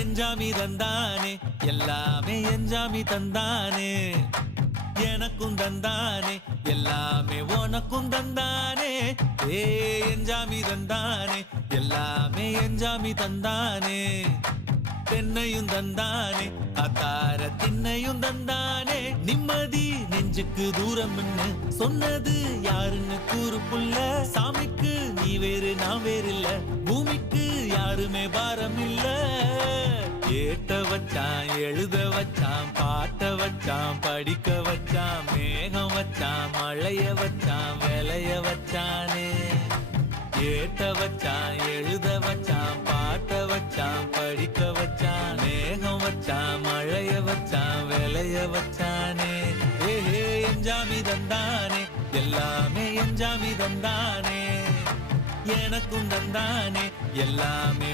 எஞ்சாமி தந்தானே எல்லாமே எஞ்சாமி தந்தானே எனக்கும் தந்தானே எல்லாமே உனக்கும் தந்தானே ஏ எஞ்சாமி தந்தானே எல்லாமே எஞ்சாமி தந்தானே தென்னையும் தந்தானே அத்தார திண்ணையும் தந்தானே நிம்மதி நெஞ்சுக்கு தூரம்னு சொன்னது யாருன்னு கூறு புள்ள சாமிக்கு நீ வேறு நான் வேறு இல்ல பூமிக்கு யாருமே பாரம் இல்ல ஏட்ட வச்சான் எழுத வச்சான் பாட்ட வச்சான் படிக்க வச்சான் மேகம் வச்சான் மழைய வச்சான் விளைய வச்சானே ஏட்ட வச்சான் எழுத வச்சான் பாட்ட வச்சான் படிக்க வச்சான் மேகம் வச்சான் மழைய வச்சான் விளைய வச்சானே ஏஹே எஞ்சாமி தந்தானே எல்லாமே எஞ்சாமி தந்தானே எனக்கும் தந்தானே எல்லாமே